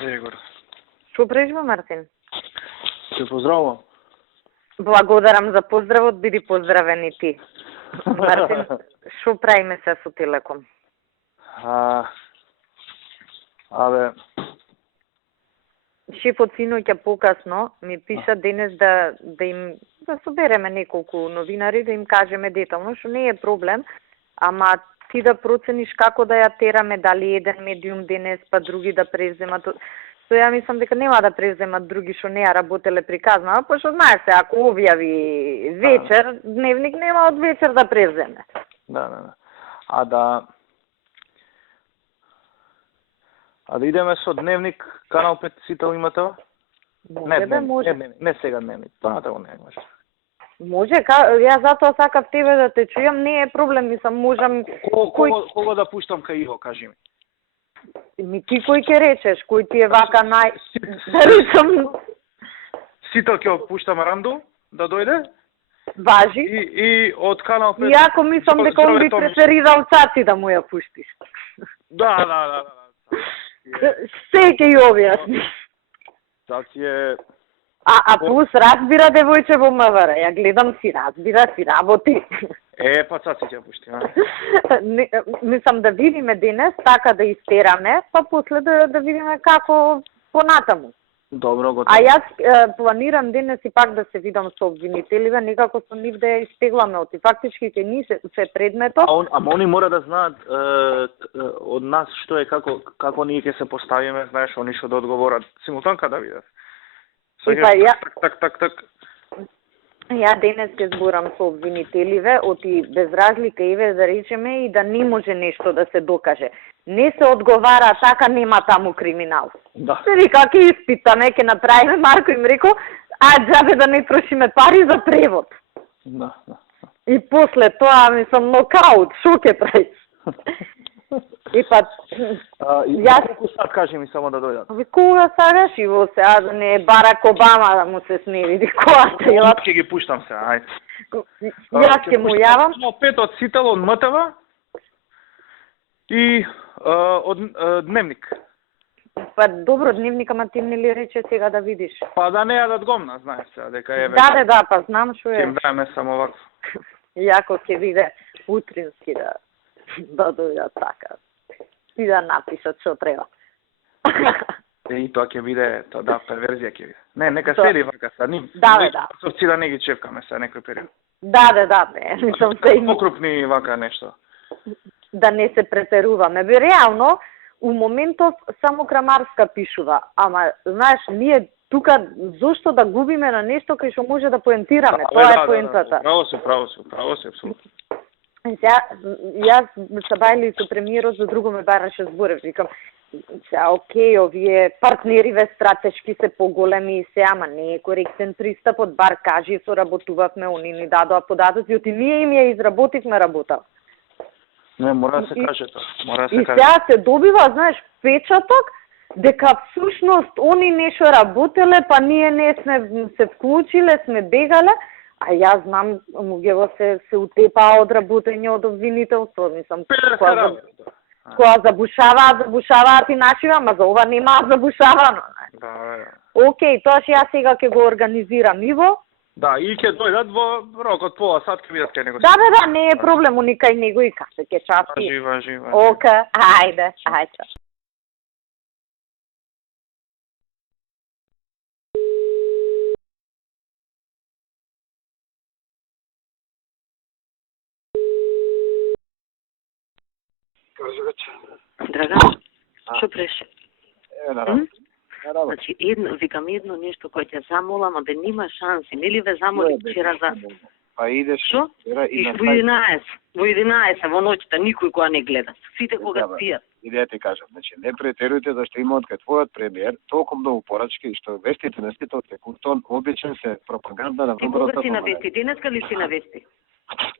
Егор. Што прежва, Мартин? Те поздравувам. Благодарам за поздравот, биди поздравен и ти. Мартин, што правиме се со Телеком? Абе, Шефот синоќа покасно ми пиша денес да им собереме неколку новинари да им кажеме детално, што не е проблем, ама ти да процениш како да ја тераме, дали еден медиум денес, па други да преземат. Со ја мислам дека нема да преземат други што не ја работеле приказна, пошто знаеш се, ако објави вечер, дневник нема од вечер да преземе. да. А да идеме со дневник, канал 5 сите имате? Може. Не сега дневник, понатаму не може. Може, ја затоа сакав тебе да те чујам, не е проблем, мислам, можам... Кого да пуштам кај Иво, кажи ми? Ти кој ќе речеш, кој ти е вака да речам... Сите ќе пуштам Ранду, да дојде? Важи. И од канал 5... Иако мислам дека он би преферирал Цаци да му ја пуштиш. Да. Се ќе ја објасни. Цаци е... А плюс разбира девојче во МВР, ја гледам си разбира, си работи. Па Цаци ќе пушти, Мислам да видиме денес, така да истераме, па после да видиме како понатаму. Добро, готово. А јас планирам денес и пак да се видам со обвинителиве, некако со нив да ја истегламе, оти фактички ке ни се предметот. Ама они мора да знаат од нас што е, како ние ќе се поставиме, знаеш, они што да одговорат симултанка да видат. Так. Ја денес ќе зборам со обвинителиве, оти без разлика еве да речеме и да не може нешто да се докаже. Не се одговара така, нема таму криминал. Да. Се вика, ќе испитаме, ќе направиме, Марко им рекол, џабе да не трошиме пари за превод. Да. И после тоа, мислам, нокаут, шо ќе правиш? И па, јас колку сат кажи ми само да дојдат. Кога сакаш и во сега да не е Барак Обама да му се сневи колата. Јас ќе ги пуштам се, ајде. Јас ќе му јавам. Само 5 од Сител, од МТВ и од Дневник. Па добро, Дневник, ама ти не ли рече сега да видиш? Па да не јадат гомна, знаеш се, дека е... Да, па знам што е. Ќе им даеме само вако. Јако ќе биде утрински да дојдат така. И да напишат што треба. И тоа ќе биде, да, перверзија ќе биде. Не, нека седи вака са, ни. Да. Совци да не ги чепкаме се некој период. Да, мислам се. Покрупни вака нешто. Да не се претеруваме. Бе, реално, у моментов само Крамарска пишува, ама, знаеш, ние тука зошто да губиме на нешто кај што може да поентираме, тоа е поентата. Право се, апсолутно. Јас се бајли со премиерот, за друго ме бараше зборев, викам, окей, овие партнериве стратешки се поголеми и се, ама не е коректен пристапот, бар кажи, соработувавме, они ни дадоа податоци, оти ние им ја изработивме работа. Не, мора да се каже тоа. И сега се добива, знаеш, печаток, дека всушност они нешто работеле, па ние не сме се вклучиле, сме бегале, а јас знам, луѓето се утепаа од работење од обвинителство, мислам, кога забушаваат и нашива, ама за ова нема забушавано. Да. Океј, тоа што јас сега ќе го организирам Иво. Да, и ќе дојдат во рокот пола сат ќе видат кај него. Да, не е проблем, уни кај него и кај ќе части. Важи. Ока, ајде. Драган, што преш? Наравно. Значи, викам едно нешто кое ќе замолам, а да нема шанси. Нели ве замоли вчера за... Па идеш... Шо? Иш во 11, во ноќта, никој кога не гледа. Сите кога спијат. И да ти кажам, значи, не претерујте зашто има од кај твојот премиер толку многу порачки што вестите на сите од тон обичен се пропаганда на выборот. Кога си на вести? Денеска ли си на вести?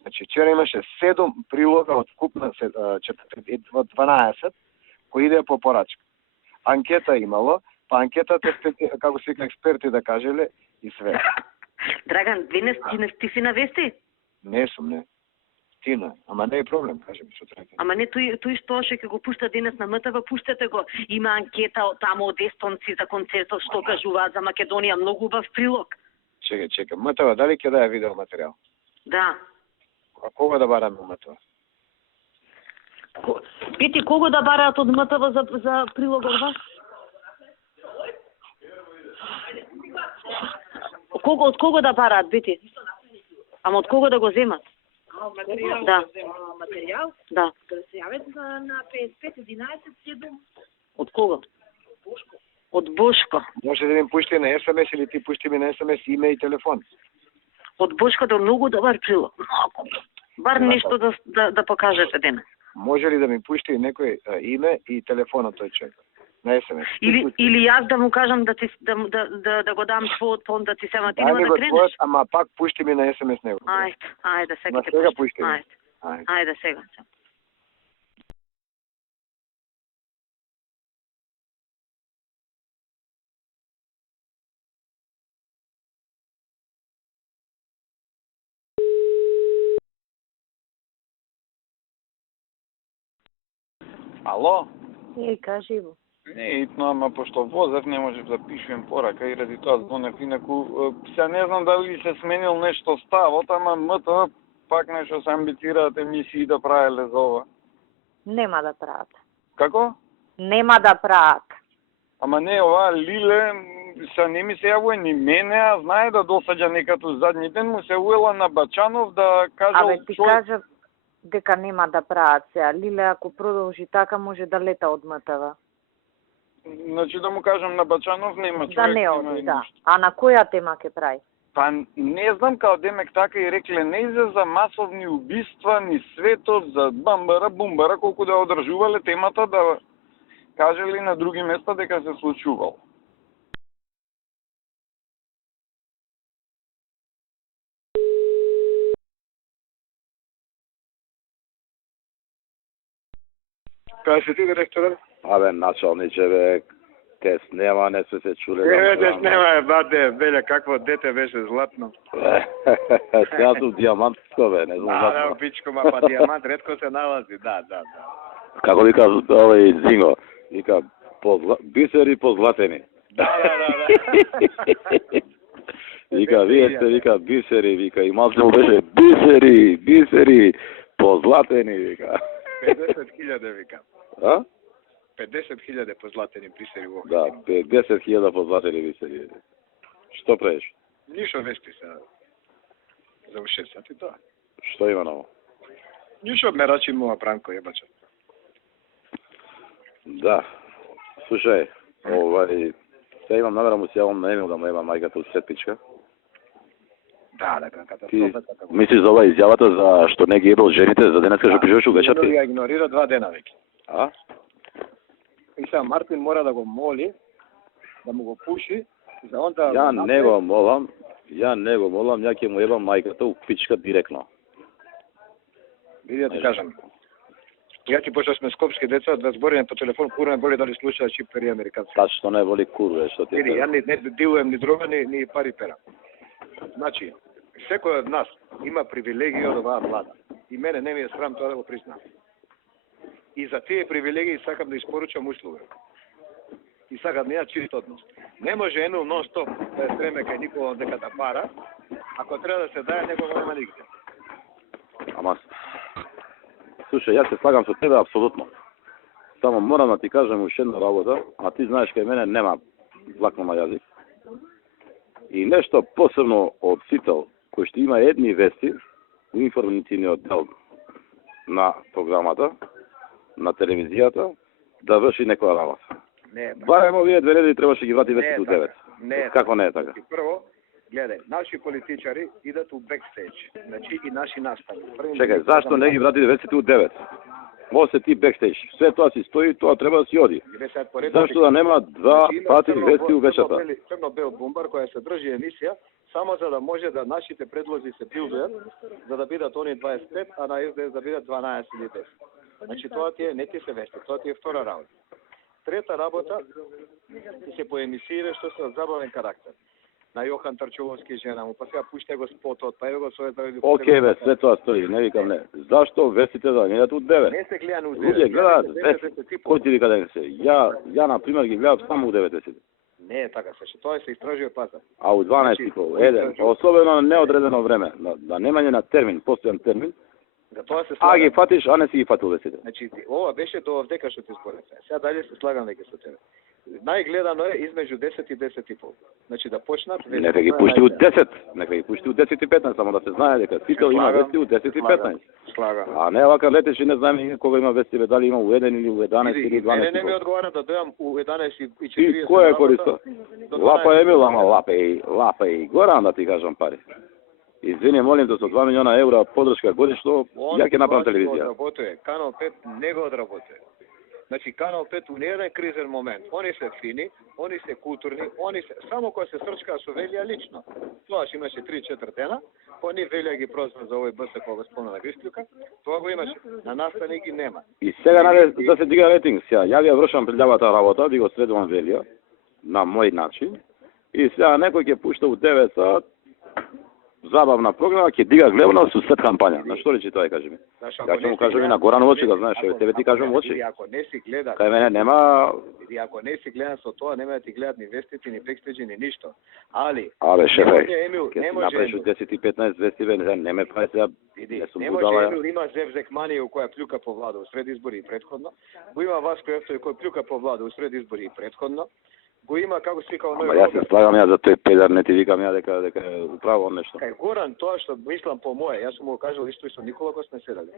Значи, вчера имаше 7 прилога од вкупна 12 кои идеа по порачка. Анкета имало, па анкетата, како се вика експерти да кажеле, и све. Драган, денес ти си на вести? Не сум, не. Ефтино, ама не е проблем, кажем, што треба. Ама не тој што ќе го пушта денес на МТВ, пуштете го. Има анкета од таму од естонци за концертот што кажуваат за Македонија, многу убав прилог. Чекај, МТВ дали ќе даде видео материјал? Да. А кога да бараме МТВ? Бити, кого да бараат од МТВ за прилог од вас? Од кого да бараат, Бити? Ама од кого да го земат? Материјал, Да. материјал, Да. да се јават на 55 11 7. Од кого? Од Бошко. Може да ми пушти на СМС или ти пушти ми на СМС име и телефон. Од Бошко да многу добар прилог. Бар нешто да покажете денес. Може ли да ми пушти некој име и телефон на тој човек? На СМС. Или јас да му кажам да го дам својот фонд да ти се Дај материјал ми да го кренеш. твојот, ама пак пушти ми на СМС него. Ајде, сега Ма ќе сега пуштам. пушти ми. Ајде. Ајде сега. Ало? Кажи го. Не, итно, ама пошто возев не можев да пишувам порака и ради тоа звонев инаку. Се не знам дали се сменил нешто ставот, ама МТВ пак нешто се амбицираат емисии да правеле за ова. Нема да прават. Како? Нема да прават. Ама не, ова Лиле се не ми се јавува ни мене, а знае да досаѓа некато задни ден, му се уела на Бачанов да кажал Абе, ти кажа дека нема да прават сега. Лиле, ако продолжи така, може да лета од МТВ. Значи да му кажам на Бачанов нема човек. Да не нема оди, да. ништо. А на која тема ќе прави? Па не знам као демек така и рекле не изе за масовни убиства, ни светот, за бамбара, бумбара, колку да одржувале темата да кажели на други места дека се случувал. Кај си ти директорот? Абе, началниче, бе, те снема, не се чуле. Те снема, бате, беле, какво дете беше златно. Сега сум диамантско, бе, не знам Да, златно. бичко, ма па диамант ретко се налази, да. Како вика овој Зинго, вика, бисери позлатени. Да. Вика, вие сте, вика, бисери, вика, и малце му беше, бисери, позлатени, вика. 50.000 вика. А? 50.000 позлатени бисери во Да, 10.000 позлатени бисери. Што правиш? Ништо вести се. За 6 сати тоа. Што има ново? Ништо мерачи му Пранко ебача. Да. Слушај, сега имам намера му се јавам на Емил да му еба мајката од сетпичка. Да, Ти катастрофа. мислиш за ова изјавата за што не ги ебал жените за денеска што пишуваш у вечерти? Ја игнорира 2 дена веќе. А? И сега Мартин мора да го моли да му го пуши за он да Ја не го молам, ја ќе му ебам мајката у пичка директно. Види да ти кажам. Ја ти пошто сме скопски деца, да збориме по телефон, кура боли дали слушаат шипери американци. Та што не воли курве, што ти Види, ја кажам. не дилуjem ни дрога, ни пари пера. Значи, секој од нас има привилегии од оваа влада. И мене не ми е срам тоа да го признам. И за тие привилегии сакам да испоручам услуга. И сакам да ја чист однос. Не може Емил нон-стоп да е стреме кај Никола дека да пара, ако треба да се даде, него нема нигде. Ама, слушај, јас се слагам со тебе апсолутно. Само морам да ти кажам уште една работа, а ти знаеш кај мене нема влакно на јазик. И нешто посебно од Сител, кој што има едни вести у информативниот дел на програмата, на телевизијата, да врши некоја работа. Не е така. Барем овие 2 недели требаше ги врати Не е вестите у така. 9. Не е Како не е така? И прво, гледај, наши политичари идат у бекстејдж, значи и наши настави. Чекај, зашто не ги врати вестите у 9? Може се ти бекстејдж. Све тоа си стои, тоа треба да си оди. Зашто да нема 2 пати вести у вечерта? Црно-бел бумбар која се држи емисија, само за да може да нашите предлози се билдујат, за да бидат они 25, а на СДС да бидат 12 или 10. Значи тоа ти е, не ти се вести, тоа ти е втора работа. Трета работа, ти се поемисиираш што се од забавен карактер. на Јохан Трчовски жена му, па сега пуште го спотот, па ево го својата... Океј бе, све тоа стои, не викам не. Зашто вестите да гледат у 9? Не се гледа у 9. Луѓе гледаат 10. Кој ти вика да не се? Ја на пример ги гледам само у 90. Не е така се, тоа се истражува пазар. А у 12 и пол, еден, особено на неодредено време, да немање на термин, постојан термин, За тоа се а слагам. ги фатиш, а не си ги фатил вестите. Значи, ова беше до овдека што ти зборев. Сега дали се слагам веќе со тебе. Најгледано е измеѓу 10 и 10 и пол. Значи да почнат... Нека ги пушти у 10, нека ги пушти у 10 и 15, само да се знае дека Сител има вести у 10 и 15. Слагам. А не вака летеш и не знаеме кога има вести, бе, дали има у 1 или у 11 или 12. Не ми одговара да дојам у 11 и 40. И кој е користо? Лапа Емил, ама лапа и Горан да ти кажам пари. Извини, молим те, со 2 милиона евра подршка годишно, ја ќе направам телевизија. Одработува. Канал 5 не го одработува. Значи Канал 5 у нееден кризен момент. Они се фини, они се културни, они се само кога се срчка со Велија лично. Тоаш имаше 3-4 дена, они Велија ги прозва за овој БС кога го спомна Гришлјука, тоа го имаше. На настани ги нема. И сега да се дига рейтинг, сега ја ја вршам прилјавата работа, би го следувам Велија на мој начин. И сега некој ќе пушта у 9 сат забавна програма, ќе дига гледаност со след кампања. На што речи тоа кажи ми? Ја ќе му кажам и на Горан очи, да знаеш, тебе ти кажам очи. Ако не си гледа, Кај мене нема... ако не си гледа со тоа, нема да ти гледат ни вестите, ни бекстеджи, ни ништо. Али... Абе, шефе, ќе си направиш у 10 и 15 вести, бе, не ме прави сега, не сум не може будала. Емил има Зевзек Манија која плюка по влада у сред избори и предходно. Го има Васко Евтој кој плюка по влада у сред избори и предходно. Го има како се викал Ама јас се слагам ја за тој педар, не ти викам ја дека е управо нешто. Кај Горан, тоа што мислам по моје, јас сум го кажал исто и со Никола кога сме седали.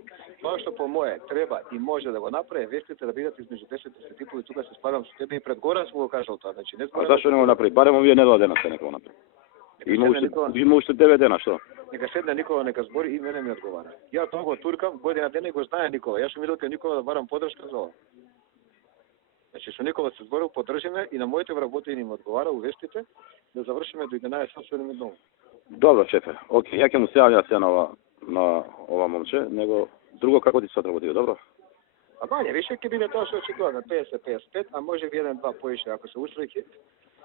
Тоа што по моје треба и може да го направи, вестите да бидат измеѓу 10 и 10 и тука се слагам со тебе и пред Горан сум го кажал тоа, значи не А зашто не го направи? Барем овие не 2 дена се нека го направи. Има уште 9 дена, што? Нека седне Никола, нека збори и мене ми одговара. Ја тоа го туркам, година дена и го знае Никола. Јас сум видел кај Никола да барам подршка за ова. Значи со Никола се зборил, поддржиме и на моите вработи им одговара у вестите да завршиме до 11 сат со еден дом. Добро, шефе. Океј, ја ќе му се јавам сега на ова момче, него друго како ти се отработи, добро? А мање, више ќе биде тоа што очекуваме, 50-55, а може би 1-2 поише ако се усвои хит,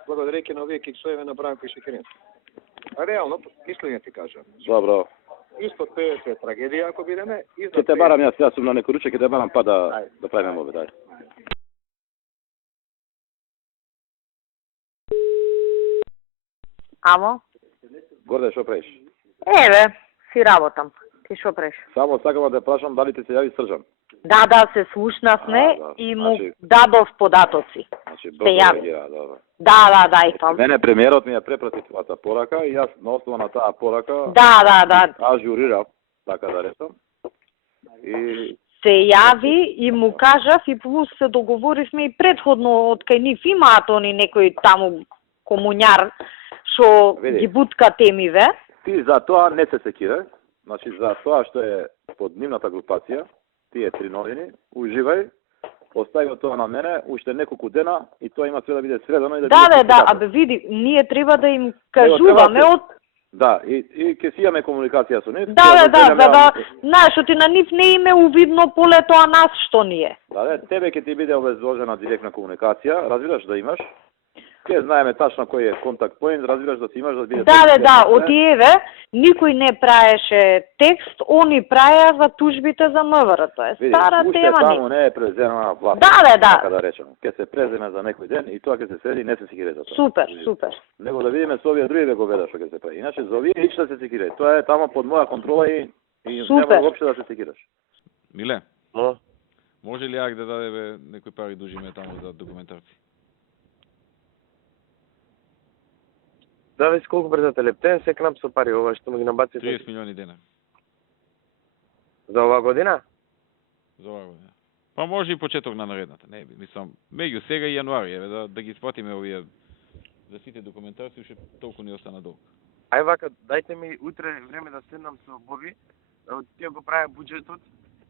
благодарејќи на овие киксоеве на Бранко и Шекерински. А реално, искрено ти кажам. Добро. Испод 50 е трагедија ако бидеме, Ќе те барам јас, сега сум на некој ручек, ќе те барам па да правиме овде, дај. Амо? Горде, што правиш? Еве, си работам. Ти што правиш? Само сакам да те прашам дали ти се јави Срđan. Да, се слушнавме да. и му Значи- дадов податоци. Значи, Се брзо јави. реагира, добро. Да, и тоа. Мене премиерот ми ја препрати твојата порака и јас на основа на таа порака Да. ажурирав, така да речам. И Се јави и му кажав и плюс се договоривме и предходно од кај нив имаат они некој таму комуњар што Види. ги бутка темиве. ти за тоа не се секирај, значи за тоа што е под нивната групација, тие 3 новини, уживај, остави тоа на мене, уште неколку дена и тоа има све да биде средано и да биде... Да, абе види, ние треба да им кажуваме треба од... Да, и ќе си имаме комуникација со нив. Да, знаеш, ти на нив не име увидно полето, а нас што ние. Да, тебе ќе ти биде обезложена директна комуникација, разбираш да имаш. Ке знаеме тачно кој е контакт поинт, разбираш да си имаш да биде... Да, од еве, никој не праеше текст, они праја за тужбите за МВР, тоа е стара тема. Таму не е преземена власт. Да. Така да речем. Ке се преземе за некој ден и тоа ќе се седи, не се секире за тоа. Супер. Него да видиме со овие други вековеда што ќе се прави. Иначе за овие ништо се секире. Тоа е тамо под моја контрола и нема воопшто да се секираш. Миле, може ли јак да даде некој пари дужиме таму за документарци? Да, веќе колку брзо телептен, се кнап со пари, ова што му ги набаци. 30 милиони денар. За оваа година? За оваа година. Па може и почеток на наредната, не, мислам, меѓу сега и јануари, еве да ги исплатиме овие за сите документарци, уште толку ни остана долг. Ај вака, дајте ми утре време да седнам со Боби, тие го правя буџетот,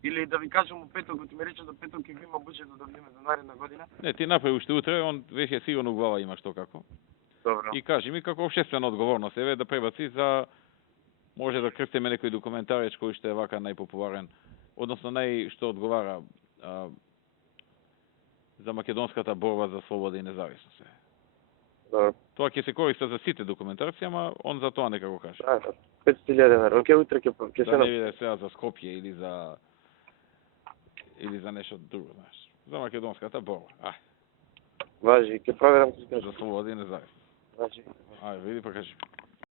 или да ви кажам у петок, ти ми рече до петок ќе има буџетот да видиме за наредна година. Не, ти направи уште утре, он веќе сигурно глава има што како. Добро. И кажи ми како општествена одговорност, еве да пребаци за може да крстиме некој документарец кој што е вака најпопуларен, односно што одговара за македонската борба за слобода и независност. Добро. Тоа ќе се користи за сите документарци, ама он за тоа нека го каже. 500.000 денари. Окей, утре ќе Да се не биде сега за Скопје или за нешто друго, знаеш. За македонската борба. важи, ќе проверам ќе За слобода и независност. Важи. Ај, види па кажи.